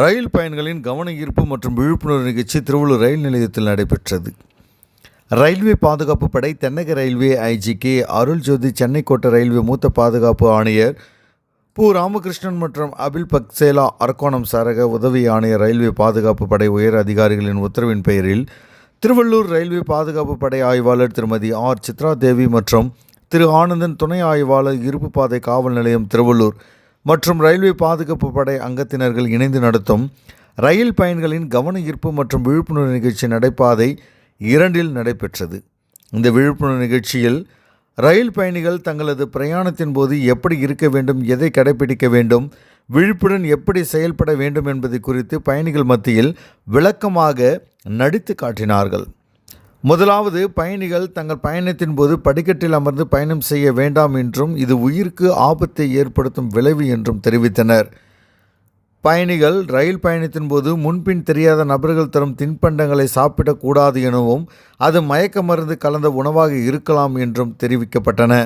ரயில் பயணிகளின் கவன ஈர்ப்பு மற்றும் விழிப்புணர்வு நிகழ்ச்சி திருவள்ளூர் ரயில் நிலையத்தில் நடைபெற்றது. ரயில்வே பாதுகாப்பு படை தென்னக ரயில்வே ஐஜிகே அருள் ஜோதி, சென்னை கோட்ட ரயில்வே மூத்த பாதுகாப்பு ஆணையர் பூ ராமகிருஷ்ணன் மற்றும் அபில் பக்சேலா, அரக்கோணம் சரக உதவி ஆணையர், ரயில்வே பாதுகாப்பு படை உயர் அதிகாரிகளின் உத்தரவின் பெயரில் திருவள்ளூர் ரயில்வே பாதுகாப்பு படை ஆய்வாளர் திருமதி ஆர் சித்ரா தேவி மற்றும் திரு ஆனந்தன், துணை ஆய்வாளர், இருப்பு பாதை காவல் நிலையம் திருவள்ளூர் மற்றும் ரயில்வே பாதுகாப்பு படை அங்கத்தினர்கள் இணைந்து நடத்தும் ரயில் பயணிகளின் கவன ஈர்ப்பு மற்றும் விழிப்புணர்வு நிகழ்ச்சி நடைபாதை 2 நடைபெற்றது. இந்த விழிப்புணர்வு நிகழ்ச்சியில் ரயில் பயணிகள் தங்களது பிரயாணத்தின் போது எப்படி இருக்க வேண்டும், எதை கடைபிடிக்க வேண்டும், விழிப்புடன் எப்படி செயல்பட வேண்டும் என்பது குறித்து பயணிகள் மத்தியில் விளக்கமாக நடித்து காட்டினார்கள். முதலாவது, பயணிகள் தங்கள் பயணத்தின் போது படிக்கட்டில் அமர்ந்து பயணம் செய்ய வேண்டாம் என்றும் இது உயிருக்கு ஆபத்தை ஏற்படுத்தும் விளைவு என்றும் தெரிவித்தனர். பயணிகள் ரயில் பயணத்தின் போது முன்பின் தெரியாத நபர்கள் தரும் தின்பண்டங்களை சாப்பிடக்கூடாது எனவும் அது மயக்க மருந்து கலந்த உணவாக இருக்கலாம் என்றும் தெரிவிக்கப்பட்டன.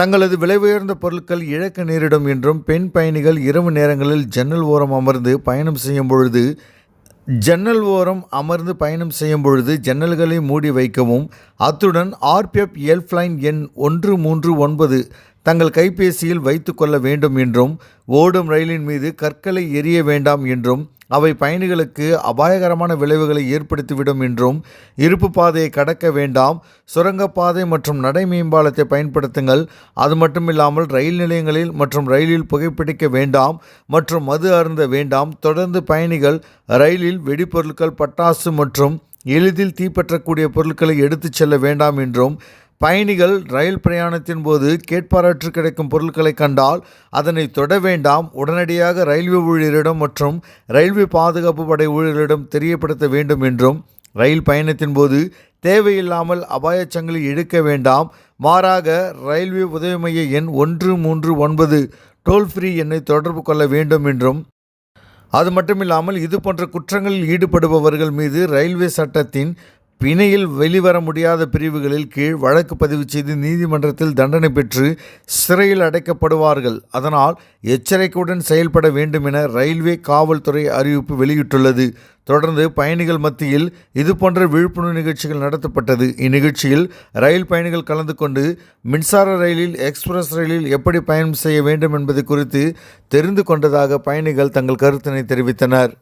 தங்களது விலை உயர்ந்த பொருட்கள் இழக்க நேரிடும் என்றும், பெண் பயணிகள் இரவு நேரங்களில் ஜன்னல் ஓரம் அமர்ந்து பயணம் செய்யும் பொழுது ஜன்னல்களை மூடி வைக்கவும், அத்துடன் ஆர்பிஎஃப் ஹெல்ப்லைன் எண் 139 தங்கள் கைபேசியில் வைத்து கொள்ள வேண்டும் என்றும், ஓடும் ரயிலின் மீது கற்களை எறிய வேண்டாம் என்றும், அவை பயணிகளுக்கு அபாயகரமான விளைவுகளை ஏற்படுத்திவிடும் என்றும், இருப்பு பாதையை கடக்க வேண்டாம், சுரங்கப்பாதை மற்றும் நடை மேம்பாலத்தை பயன்படுத்துங்கள், அது மட்டுமில்லாமல் ரயில் நிலையங்களில் மற்றும் ரயிலில் புகைப்பிடிக்க வேண்டாம் மற்றும் மது அருந்த வேண்டாம், தொடர்ந்து பயணிகள் ரயிலில் வெடிப்பொருட்கள், பட்டாசு மற்றும் எளிதில் தீப்பற்றக்கூடிய பொருட்களை எடுத்துச் செல்ல வேண்டாம் என்றும், பயணிகள் ரயில் பிரயாணத்தின் போது கேட்பாரற்று கிடைக்கும் பொருட்களை கண்டால் அதனை தொட வேண்டாம், உடனடியாக ரயில்வே ஊழியரிடம் மற்றும் ரயில்வே பாதுகாப்பு படை ஊழியரிடம் தெரியப்படுத்த வேண்டும் என்றும், ரயில் பயணத்தின் போது தேவையில்லாமல் அபாயச்சங்கிலி இழுக்க வேண்டாம், மாறாக ரயில்வே உதவி மைய எண் 139 டோல் ஃப்ரீ எண்ணை தொடர்பு கொள்ள வேண்டும் என்றும், அது மட்டுமில்லாமல் இது போன்ற குற்றங்களில் ஈடுபடுபவர்கள் மீது ரயில்வே சட்டத்தின் பிணையில் வெளிவர முடியாத பிரிவுகளில் கீழ் வழக்கு பதிவு செய்து நீதிமன்றத்தில் தண்டனை பெற்று சிறையில் அடைக்கப்படுவார்கள். அதனால் எச்சரிக்கையுடன் செயல்பட வேண்டும் என ரயில்வே காவல்துறை அறிவிப்பு வெளியிட்டுள்ளது. தொடர்ந்து பயணிகள் மத்தியில் இதுபோன்ற விழிப்புணர்வு நிகழ்ச்சிகள் நடத்தப்பட்டது. இந்நிகழ்ச்சியில் ரயில் பயணிகள் கலந்து கொண்டு மின்சார ரயிலில், எக்ஸ்பிரஸ் ரயிலில் எப்படி பயணம் செய்ய வேண்டும் என்பது குறித்து தெரிந்து கொண்டதாக பயணிகள் தங்கள் கருத்தினை தெரிவித்தனர்.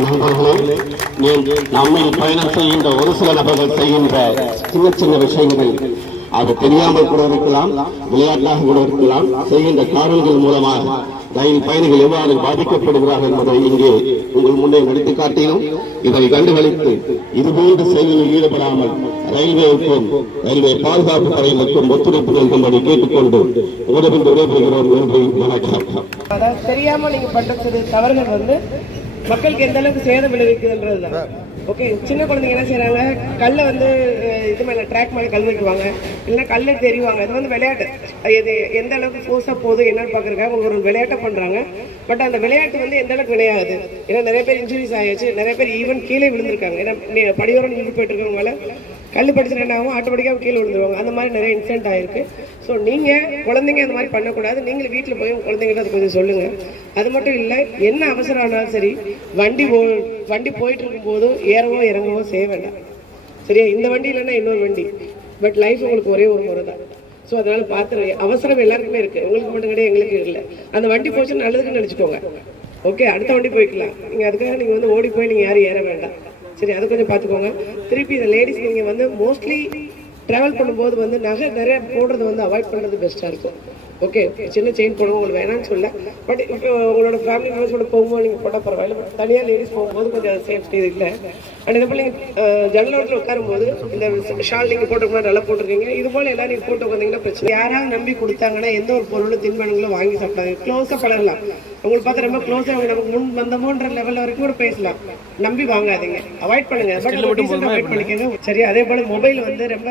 நண்பர்களே, நம்மில் பயணம் செய்கின்ற ஒரு சில நபர்கள் செய்கின்ற சின்ன சின்ன விஷயங்கள் அது தெரியாமல் கூட இருக்கலாம், விளையாட்டாக கூட இருக்கலாம். செய்கின்ற காரணங்கள் மூலமாக ரயில் பயணிகள் எவ்வாறு பாதிக்கப்படுகிறார்கள் என்பதை இங்கே உங்கள் முன்னே நடித்து காட்டினோம். இதை கண்டுகளித்து இதுபோன்ற செயல்களில் ஈடுபடாமல் ரயில்வேக்கும் ரயில்வே பாதுகாப்பு படையினருக்கும் ஒத்துழைப்பு நல்கும்படி கேட்டுக்கொண்டு உங்களிடம் விடைபெறுகிறோம். நன்றி, வணக்கம். அதாவது தெரியாம நீங்க பண்ற சில தவறுகள் வந்து மக்களுக்கு எந்த அளவுக்கு சேதம் விளைவிக்குதுன்றதுதான். ஓகே, சின்ன குழந்தைங்க என்ன செய்யறாங்க, கல்லை வந்து இது மேலே ட்ராக் மேலே கல் வைக்குவாங்க, இல்லைன்னா கல்லை தெரிவாங்க. இது வந்து விளையாட்டு, இது எந்த அளவுக்கு ஃபோர்ஸாக போகுது என்னன்னு பார்க்குறக்காக அவங்க ஒரு விளையாட்டை பண்ணுறாங்க. பட் அந்த விளையாட்டு வந்து எந்த அளவுக்கு விளையாடுது, ஏன்னா நிறைய பேர் இன்ஜுரிஸ் ஆகிடுச்சு, நிறைய பேர் ஈவன் கீழே விழுந்திருக்காங்க. ஏன்னா படியோரம் நின்று போயிட்டு இருக்கவங்களால கல் படிச்சுட்டு என்ன ஆகும், ஆட்டோமேட்டிக்காக கீழே விழுந்துருவாங்க. அந்த மாதிரி நிறைய இன்சிடென்ட் ஆகிருக்கு. ஸோ நீங்கள் குழந்தைங்க அந்த மாதிரி பண்ணக்கூடாது. நீங்களும் வீட்டில் போய் உங்கள் குழந்தைங்கிட்ட அது கொஞ்சம் சொல்லுங்கள். அது மட்டும் இல்லை, என்ன அவசரம் ஆனாலும் சரி, வண்டி போயிட்டு இருக்கும்போது ஏறவோ இறங்கவோ செய்ய வேண்டாம். சரியா? இந்த வண்டி இல்லைன்னா இன்னொரு வண்டி, பட் லைஃப் உங்களுக்கு ஒரே ஒரு முறை தான். ஸோ அதனால் பார்த்து, அவசரம் எல்லாருக்குமே இருக்குது, உங்களுக்கு மட்டும் கிடையாது, எங்களுக்கு இல்லை. அந்த வண்டி போச்சுன்னு நல்லதுக்குன்னு நினச்சிக்கோங்க. ஓகே, அடுத்த வண்டி போய்க்கலாம். நீங்கள் அதுக்காக நீங்கள் வந்து ஓடி போய் நீங்கள் யாரும் ஏற வேண்டாம். சரி, அதை கொஞ்சம் பார்த்துக்கோங்க. திருப்பி இந்த லேடிஸ் நீங்கள் வந்து மோஸ்ட்லி ட்ராவல் பண்ணும்போது வந்து நகை நிறைய போடுறது வந்து அவாய்ட் பண்ணுறது பெஸ்ட்டாக இருக்கும். ஓகே, சின்ன செயின் போடுவோம், உங்களுக்கு வேணாம்னு சொல்ல. பட் இப்போ உங்களோட ஃபேமிலி மெம்பர்ஸோட போகும்போது நீங்கள் போட்டால் பரவாயில்ல. பட் தனியாக லேடிஸ் போகும்போது கொஞ்சம் அது சேஃப்டி இல்லை. அண்ட் இந்த போல் நீங்கள் ஜன்னலோட்டில் உட்காரும்போது இந்த ஷால் நீங்கள் போட்டுருக்கோம், நல்லா போட்டிருக்கீங்க. இது போல் எல்லாம் நீங்கள் போட்டு வந்தீங்கன்னா பிரச்சனை. யாராவது நம்பி கொடுத்தாங்கன்னா எந்த ஒரு பொருளும் தின்பண்டங்களும் வாங்கி சாப்பிடாது. க்ளோஸாக பழகலாம். உங்களுக்கு பார்த்து ரொம்ப க்ளோஸாக அவங்க நமக்கு முன் வந்தமோன்ற லெவலில் வரைக்கும் கூட பேசலாம். நம்பி வாங்காதீங்க, அவாய்ட் பண்ணுங்க. பட் அவாய்ட் பண்ணிக்கோங்க. சரி, அதே போல் மொபைல் வந்து ரொம்ப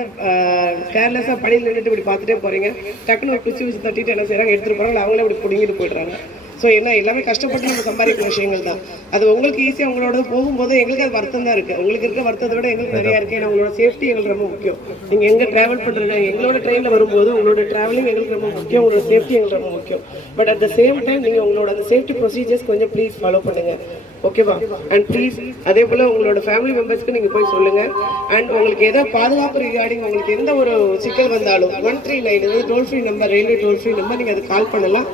கேர்லெஸ்ஸாக படியில் நின்றுட்டு இப்படி பார்த்துட்டே போகிறீங்க, டக்குன்னு ஒரு குச்சி வச்சு தட்டிட்டு என்ன செய்கிறாங்க, எடுத்துகிட்டு போகிறாங்க, அவங்களே இப்படி பிடிங்கிட்டு போயிடுறாங்க. ஸோ என்ன, எல்லாமே கஷ்டப்பட்டு நம்ம சம்பாதிக்கிற விஷயங்கள் தான். அது உங்களுக்கு ஈஸியாக உங்களோட போகும்போது எங்களுக்கு அது வருத்தம் தான் இருக்குது. உங்களுக்கு இருக்க வருத்தத்தை விட எங்களுக்கு நிறையா இருக்குது. ஏன்னா உங்களோட சேஃப்டி எங்களுக்கு ரொம்ப முக்கியம். நீங்கள் எங்கே ட்ராவல் பண்ணுறீங்க, எங்களோட ட்ரெயினில் வரும்போது உங்களோட ட்ராவலிங் எங்களுக்கு ரொம்ப முக்கியம், உங்களோட சேஃப்டி எங்களுக்கு ரொம்ப முக்கியம். But at the same time நீங்கள் உங்களோட அந்த சேஃப்டி ப்ரொசீஜர்ஸ் கொஞ்சம் ப்ளீஸ் ஃபாலோ பண்ணுங்கள். ஓகேவா? அண்ட் ப்ளீஸ் அதே போல் உங்களோட ஃபேமிலி மெம்பர்ஸ்க்கு நீங்கள் போய் சொல்லுங்கள். அண்ட் உங்களுக்கு ஏதோ பாதுகாப்பு ரிகார்டிங் உங்களுக்கு எந்த ஒரு சிக்கல் வந்தாலும் 139 இது toll free number, railway toll free number, நீங்கள் அது கால் பண்ணலாம்.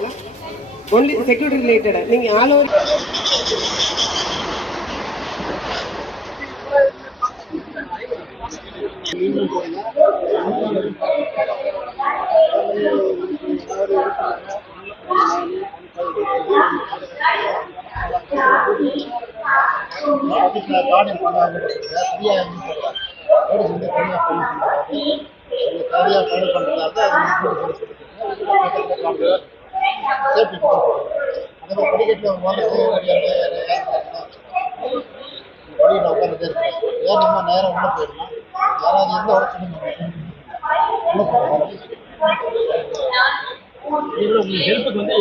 ஒன்லி செக்யூரிட்டி ரிலேட்டடா நீங்க ஆல் ஓவர் படிக்கட்டில் உட்காந்துட்டே இருக்கு. ஏன் நம்ம நேரம் உள்ள போயிடலாம், யாராவது எந்த உள்ள போகலாம். உங்களுக்கு ஹெல்ப்புக்கு வந்து